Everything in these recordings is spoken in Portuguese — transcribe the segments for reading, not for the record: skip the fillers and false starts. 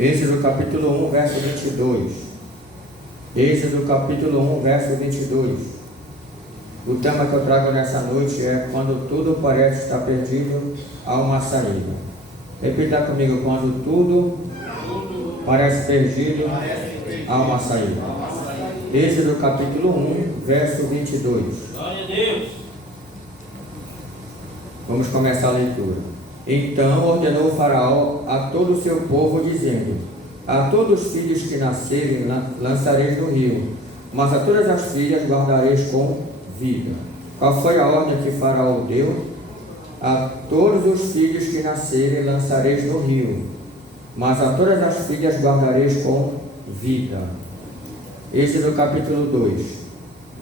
Êxodo capítulo 1, verso 22. Êxodo capítulo 1, verso 22. O tema que eu trago nessa noite é: quando tudo parece estar perdido, há uma saída. Repita comigo: quando tudo parece perdido, há uma saída. Êxodo capítulo 1, verso 22. Glória a Deus. Vamos começar a leitura. Então ordenou o faraó a todo o seu povo, dizendo: a todos os filhos que nascerem lançareis no rio, mas a todas as filhas guardareis com vida. Qual foi a ordem que faraó deu? A todos os filhos que nascerem lançareis no rio, mas a todas as filhas guardareis com vida. Êxodo capítulo 2.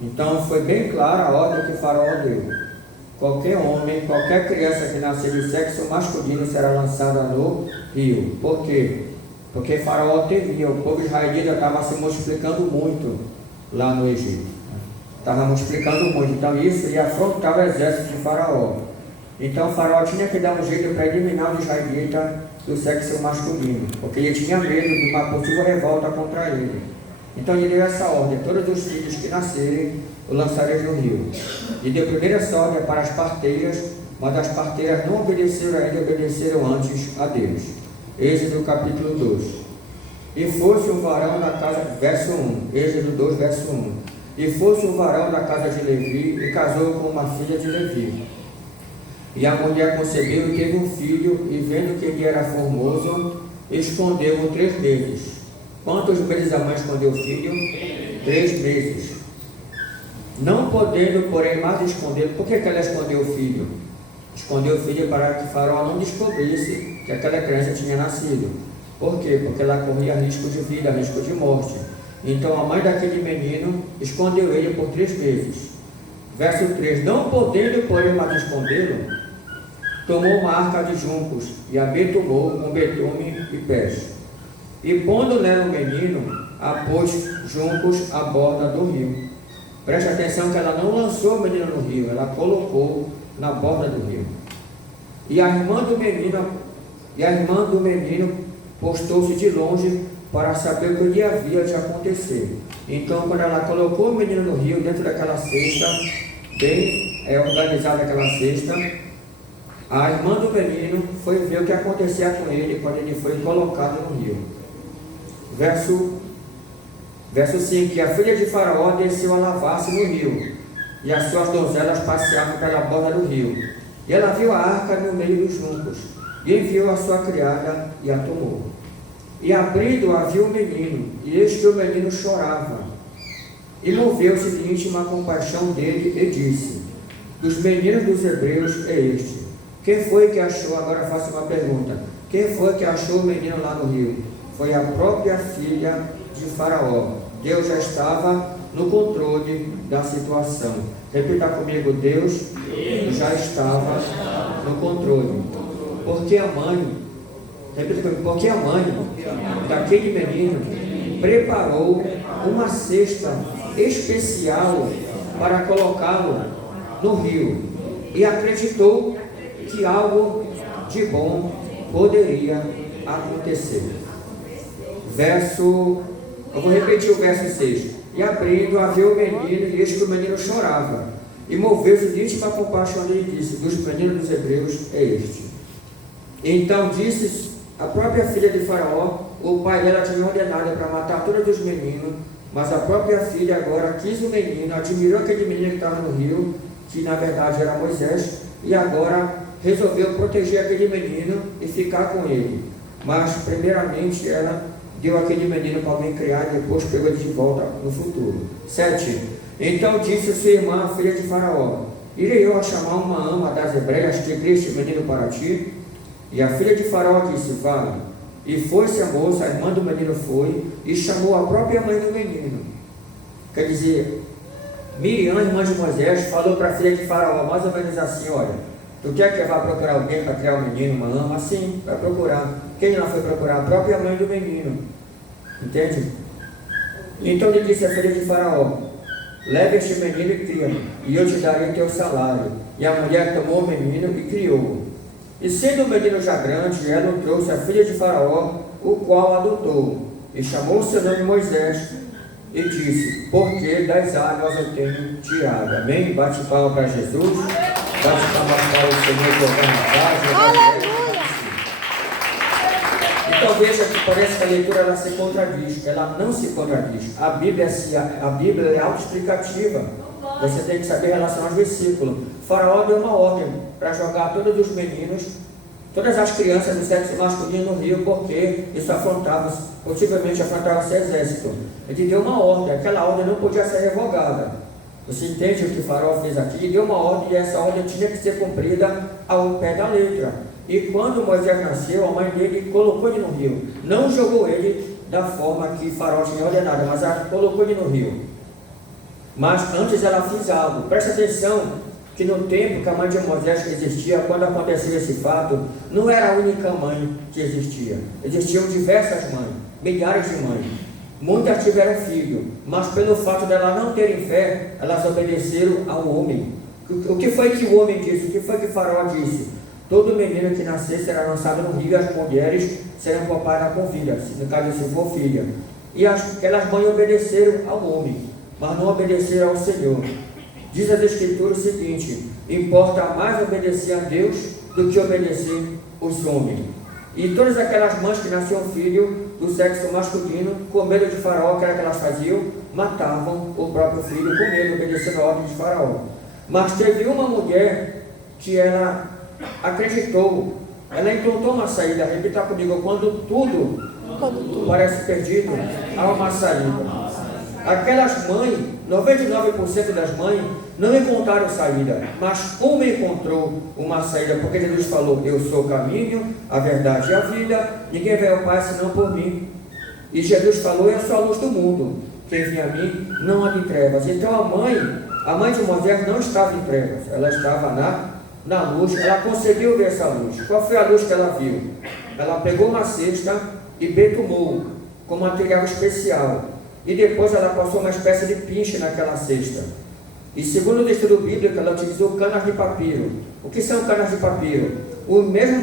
Então foi bem clara a ordem que faraó deu. Qualquer homem, qualquer criança que nascer de sexo masculino será lançada no rio. Por quê? Porque faraó temia, o povo israelita estava se multiplicando muito lá no Egito. Estava multiplicando muito, então isso ia afrontar o exército de faraó. Então faraó tinha que dar um jeito para eliminar os israelitas do sexo masculino, porque ele tinha medo de uma possível revolta contra ele. Então ele deu essa ordem: todos os filhos que nascerem o lançareis no rio. E deu primeira essa ordem para as parteiras, mas as parteiras não obedeceram ainda, obedeceram antes a Deus. Êxodo capítulo 2. E fosse um varão da casa, verso 1, Êxodo 2, verso 1. E fosse um varão da casa de Levi, e casou com uma filha de Levi. E a mulher concebeu e teve um filho, e vendo que ele era formoso, escondeu-o 3 meses. Quantos meses a mãe escondeu o filho? 3 meses. Não podendo, porém, mais esconder. Por que ela escondeu o filho? Escondeu o filho para que faraó não descobrisse que aquela criança tinha nascido. Por quê? Porque ela corria risco de vida, risco de morte. Então a mãe daquele menino escondeu ele por 3 meses. Verso 3. Não podendo, porém, mais escondê-lo, tomou uma arca de juncos e a betumou com betume e pés. E pondo nela o menino, a pôs juncos à borda do rio. Preste atenção que ela não lançou o menino no rio, ela colocou na borda do rio. E a irmã do menino postou-se de longe para saber o que lhe havia de acontecer. Então, quando ela colocou o menino no rio, dentro daquela cesta, bem organizada aquela cesta, a irmã do menino foi ver o que acontecia com ele quando ele foi colocado no rio. Verso 5, que a filha de faraó desceu a lavar-se no rio, e as suas donzelas passeavam pela borda do rio. E ela viu a arca no meio dos juncos, e enviou a sua criada, e a tomou. E abrindo-a viu o menino, e eis que o menino chorava. E moveu-se de íntima compaixão dele, e disse: dos meninos dos hebreus é este. Quem foi que achou? Agora faço uma pergunta: quem foi que achou o menino lá no rio? Foi a própria filha de faraó. Deus já estava no controle da situação. Repita comigo: Deus já estava no controle. Porque a mãe, repita comigo, porque a mãe daquele menino preparou uma cesta especial para colocá-lo no rio, e acreditou que algo de bom poderia acontecer. Eu vou repetir o verso 6. E abrindo, viu o menino, e eis que o menino chorava. E moveu-se de íntima compaixão dele, e disse: dos meninos dos hebreus é este. Então disse a própria filha de faraó: o pai dela tinha ordenado para matar todos os meninos, mas a própria filha agora quis o menino, admirou aquele menino que estava no rio, que na verdade era Moisés, e agora resolveu proteger aquele menino e ficar com ele. Mas primeiramente ela deu aquele menino para alguém criar, e depois pegou ele de volta no futuro. 7. Então disse sua irmã, a filha de faraó: irei eu a chamar uma ama das hebreias que crie este menino para ti? E a filha de faraó disse: vá. E foi-se a moça, a irmã do menino foi, e chamou a própria mãe do menino. Quer dizer, Miriam, irmã de Moisés, falou para a filha de faraó, mais ou menos assim: olha, tu quer que eu vá procurar alguém para criar um menino, uma ama? Sim, vai procurar. Quem ela foi procurar? A própria mãe do menino. Entende? Então ele disse à filha de faraó: leve este menino e cria-o, e eu te darei teu salário. E a mulher tomou o menino e criou-o. E sendo o menino já grande, ela o trouxe à filha de faraó, o qual adotou, e chamou o seu nome Moisés, e disse: porque das águas eu tenho tirado. Amém? Bate palma para Jesus. Bate palma para o Senhor que está na paz. Aleluia! Então veja que parece que a leitura ela se contradiz. Ela não se contradiz. A Bíblia é autoexplicativa. Você tem que saber relacionar os versículos. Faraó deu uma ordem para jogar todos os meninos, todas as crianças do sexo masculino no rio, porque isso possivelmente afrontava seu exército. Ele deu uma ordem, aquela ordem não podia ser revogada. Você entende o que o Faraó fez aqui? Ele deu uma ordem e essa ordem tinha que ser cumprida ao pé da letra. E quando Moisés nasceu, a mãe dele colocou ele no rio. Não jogou ele da forma que Faraó tinha ordenado, mas ela colocou ele no rio. Mas antes ela fez algo. Presta atenção que no tempo que a mãe de Moisés existia, quando aconteceu esse fato, não era a única mãe que existia. Existiam diversas mães, milhares de mães. Muitas tiveram filho, mas pelo fato de elas não terem fé, elas obedeceram ao homem. O que foi que o homem disse? O que foi que Faraó disse? Todo menino que nascer será lançado no rio, e as mulheres serão poupadas com filhas, no caso se for filha. E aquelas mães obedeceram ao homem, mas não obedeceram ao Senhor. Diz as Escrituras o seguinte: importa mais obedecer a Deus do que obedecer os homens. E todas aquelas mães que nasciam filho do sexo masculino, com medo de Faraó, o que era que elas faziam? Matavam o próprio filho com medo, obedecendo a ordem de Faraó. Mas teve uma mulher que ela acreditou, ela encontrou uma saída. Repita comigo: quando tudo parece perdido, há uma saída. Aquelas mães, 99% das mães, não encontraram saída, mas uma encontrou uma saída, porque Jesus falou: eu sou o caminho, a verdade e a vida, ninguém vem ao Pai senão por mim. E Jesus falou: eu sou a luz do mundo, quem vem a mim não anda em trevas. Então a mãe de Moisés não estava em trevas, ela estava na luz, ela conseguiu ver essa luz. Qual foi a luz que ela viu? Ela pegou uma cesta e betumou com material especial. E depois ela passou uma espécie de pinche naquela cesta. E segundo o estudo bíblico, ela utilizou canas de papiro. O que são canas de papiro? O mesmo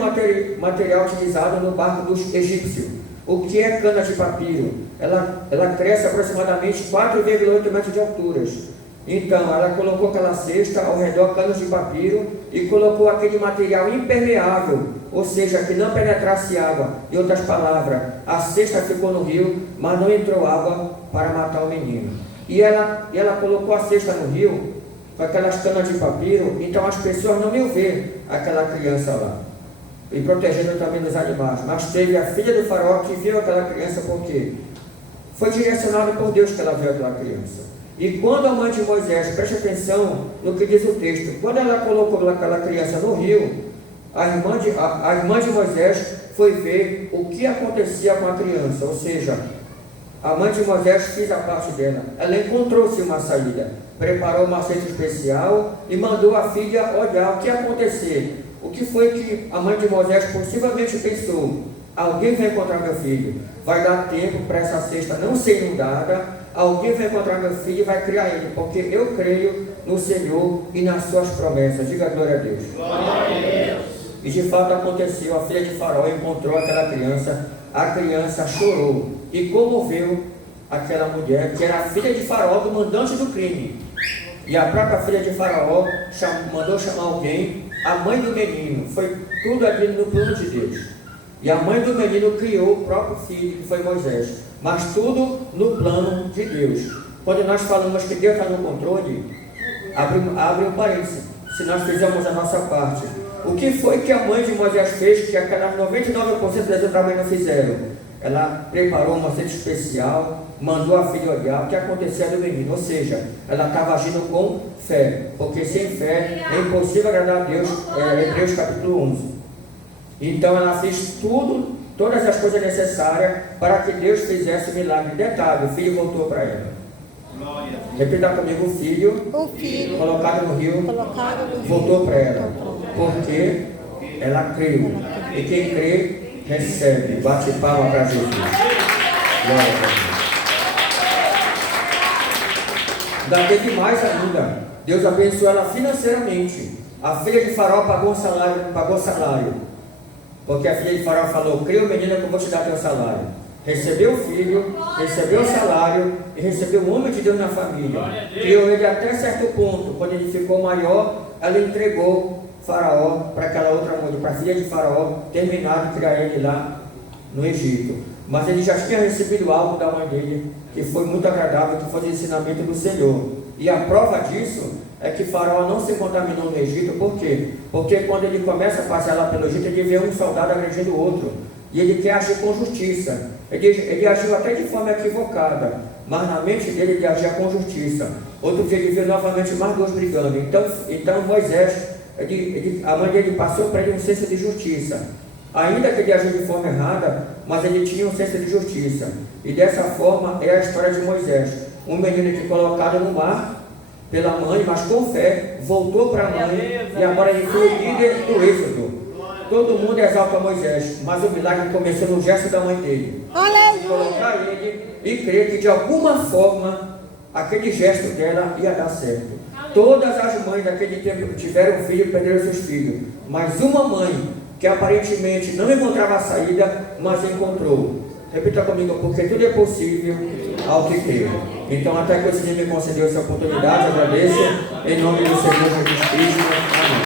material utilizado no barco dos egípcios. O que é cana de papiro? Ela cresce aproximadamente 4,8 metros de alturas. Então, ela colocou aquela cesta ao redor canos de papiro e colocou aquele material impermeável, ou seja, que não penetrasse água. Em outras palavras, a cesta ficou no rio, mas não entrou água para matar o menino. E ela colocou a cesta no rio com aquelas canas de papiro, então as pessoas não iam ver aquela criança lá. E protegendo também dos animais. Mas teve a filha do faraó que viu aquela criança, porque foi direcionado por Deus que ela viu aquela criança. E quando a mãe de Moisés, preste atenção no que diz o texto, quando ela colocou aquela criança no rio, a irmã de Moisés foi ver o que acontecia com a criança, ou seja, a mãe de Moisés fez a parte dela, ela encontrou-se uma saída, preparou uma cesta especial e mandou a filha olhar o que ia acontecer. O que foi que a mãe de Moisés possivelmente pensou? Alguém vai encontrar meu filho, vai dar tempo para essa cesta não ser inundada, alguém vai encontrar meu filho e vai criar ele, porque eu creio no Senhor e nas suas promessas. Diga glória a Deus. Glória a Deus. E de fato aconteceu, a filha de Faraó encontrou aquela criança, a criança chorou e comoveu aquela mulher, que era a filha de Faraó, do mandante do crime. E a própria filha de Faraó mandou chamar alguém, a mãe do menino, foi tudo ali no plano de Deus. E a mãe do menino criou o próprio filho, que foi Moisés. Mas tudo no plano de Deus. Quando nós falamos que Deus está no controle, abre um parênteses, se nós fizermos a nossa parte. O que foi que a mãe de Moisés fez, que aquelas 99% das outras mães não fizeram? Ela preparou uma cesta especial, mandou a filha olhar o que acontecia do menino. Ou seja, ela estava agindo com fé, porque sem fé é impossível agradar a Deus. Hebreus capítulo 11. Então ela fez todas as coisas necessárias para que Deus fizesse o milagre. Detalhe, o filho voltou para ela. Repita comigo: o filho colocado no rio voltou para ela, porque ela creu. E quem crê, recebe. Bate palma para Jesus. Glória a Deus. Ainda teve mais ainda. Deus abençoou ela financeiramente. A filha de Faraó pagou salário. Porque a filha de Faraó falou: cria o menino que eu vou te dar teu salário. Recebeu o filho, recebeu o salário e recebeu o homem de Deus na família. Criou ele até certo ponto. Quando ele ficou maior, ela entregou Faraó para aquela outra mulher, para a filha de Faraó, terminar de criar ele lá no Egito. Mas ele já tinha recebido algo da mãe dele, que foi muito agradável, que foi o ensinamento do Senhor. E a prova disso é que Faraó não se contaminou no Egito. Por quê? Porque quando ele começa a passear lá pelo Egito, ele vê um soldado agredindo o outro. E ele quer agir com justiça. Ele agiu até de forma equivocada, mas na mente dele ele agia com justiça. Outro dia ele viu novamente mais dois brigando. Então Moisés, a mãe dele passou para ele um senso de justiça. Ainda que ele agiu de forma errada, mas ele tinha um senso de justiça. E dessa forma é a história de Moisés. Um menino que colocado no mar pela mãe, mas com fé, voltou para a mãe e agora ele foi o líder do Êxodo. Todo mundo exalta Moisés, mas o milagre começou no gesto da mãe dele. Colocar ele e crer que de alguma forma aquele gesto dela ia dar certo. Todas as mães daquele tempo que tiveram filho perderam seus filhos, mas uma mãe que aparentemente não encontrava a saída, mas encontrou. Repita comigo: porque tudo é possível ao que crê. Então, até que o Senhor me concedeu essa oportunidade, agradeço em nome do Senhor Jesus Cristo. Amém.